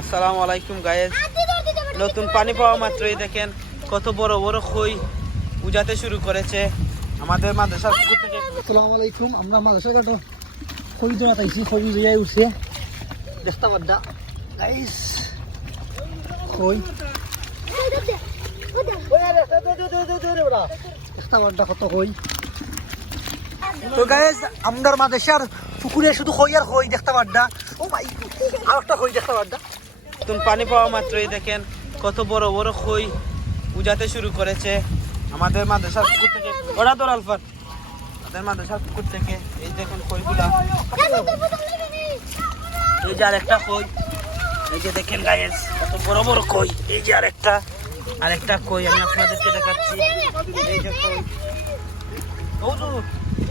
আসসালামু আলাইকুম গায়েস নতুন পানি পাওয়া মাত্রই দেখেন কত বড় বড় খই উজাতে শুরু করেছে আমাদের মাদ্রাসা থেকে। আসসালামু আলাইকুম, আমরা মাদ্রাসা কাটো খড়ি জমা পাইছি খড়ি লইয়াই উঠছে। দেখতে পাড্ডা গাইস খই। দেখতে পাড্ডা কত খই। তো পুকুরে শুধু খই আর খই দেখতে পাড্ডা। ও মাই আর একটা খই দেখতে পাড্ডা। নতুন পানি পাওয়া মাত্রই দেখেন কত বড় বড় খই উজাতে শুরু করেছে। আমাদের মাদ্রাসার পুকুর থেকে ওরা তোর আলফার আমাদের মাদ্রাসার পুকুর থেকে এই দেখুন খইগুলা। এই যে আরেকটা খই। এই যে দেখেন গায়েস কত বড় বড় খই। এই যে আরেকটা। আরেকটা খই আমি আপনাদেরকে দেখাচ্ছি। এই যে খই। হুজুর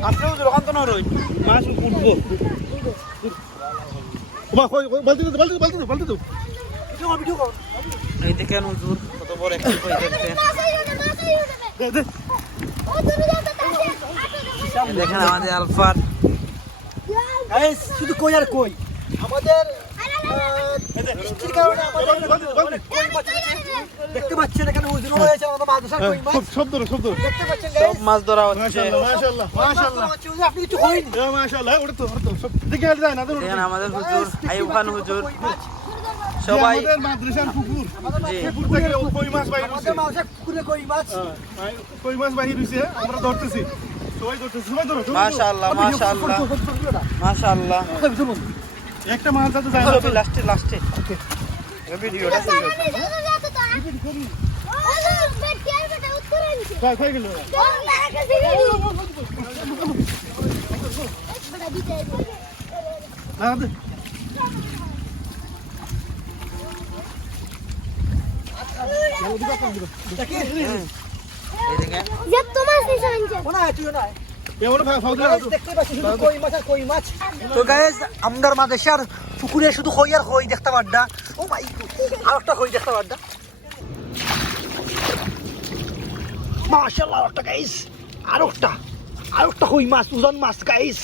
আপনি হুজুর ওখান তো না রই মাছ উঠবো। এই দেখেন হুজুর কত বড় একটা খই দেখছেন দেখেন আমাদের আলফার শুধু কই আর কই আমাদের। দেখতে পাচ্ছেন এখানে উজুর হয়েছে আমাদের মাদ্রাসার কই মাছ? শব্দ শব্দ দেখতে পাচ্ছেন সব মাছ ধরা হচ্ছে। মাশাআল্লাহ মাশাআল্লাহ আপনি কিছু কইনি মাশাআল্লাহ ওটা তো ওটা তো সব দিকে যায় না দেখেন আমাদের হুজুর খান হুজুর। সবাই মাদ্রাসার পুকুর পুকুর থেকে কই মাছ বাইরে হইছে আমাদের পুকুরে কই মাছ কই মাছ বাইরে হইছে আমরা ধরতেছি সবাই ধরতেছি সবাই ধরো ধরো, ধরো। মাশাআল্লাহ মাশাআল্লাহ মাশাআল্লাহ একটা মাছ যাতে যায় না লাস্টে লাস্টে ভিডিওটা শেষ গেল না দে। এই দেখেন এ ওটা ফাউ দিলা দেখতে পাচ্ছি শুধু আর আমদার মাদ্রাসার পুকুরে শুধু কই আর কই দেখতে পাড্ডা ও মাই আর একটা কই দেখতে আর একটা গাইস আর একটা আর একটা কই মাছ মাছ গাইস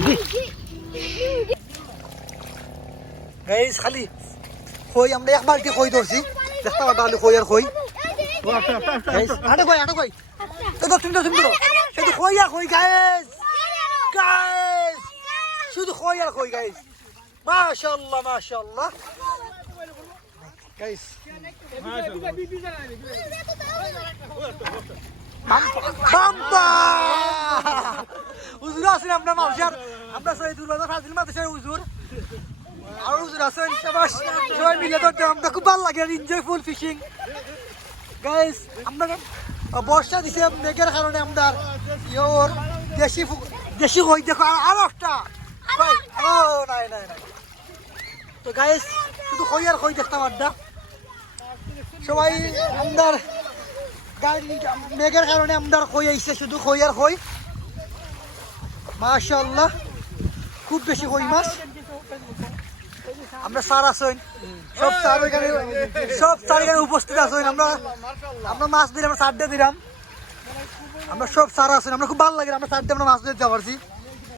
দি গাইস খালি কই আমরা এক বালতি কই ধরছি? দেখতে পাড্ডা খালি কই আর কই আটা কই আটা কই তো তো তুমি তুমি তো শুধু কই আর কই গাইস গাইস শুধু কই আর কই গাইস মাশাআল্লাহ মাশাআল্লাহ। গাইস বাম্পা। হুজুর আছেন আমরা মাউসার আমরা ফাজিল মাদ্রাসার হুজুর। হুজুর আছেন সবাই সবাই মিলে ধরতে আমরা খুব ভালো লাগে এনজয় ফুল ফিশিং গাইস আমরা বর্ষা দিছে মেঘের কারণে আমরা ইয়োর দেশি দেশি হই দেখো আর- একটা। ও নাই নাই নাই। তো গাইস শুধু কই আর কই দেখতাম আড্ডা সবাই আমদার মেঘের কারণে আমদার কই আইছে শুধু কই আর কই মাশাআল্লাহ খুব বেশি কই মাছ। আমরা স্যার আসইন সব স্যার এখানে সব স্যার এখানে উপস্থিত আসইন আমরা আমরা মাছ দিলাম আমরা সার দিয়ে দিলাম। আমরা সব স্যার আসইন আমরা খুব ভালো লাগে, আমরা সার দিয়ে আমরা মাছ দিতে পারছি।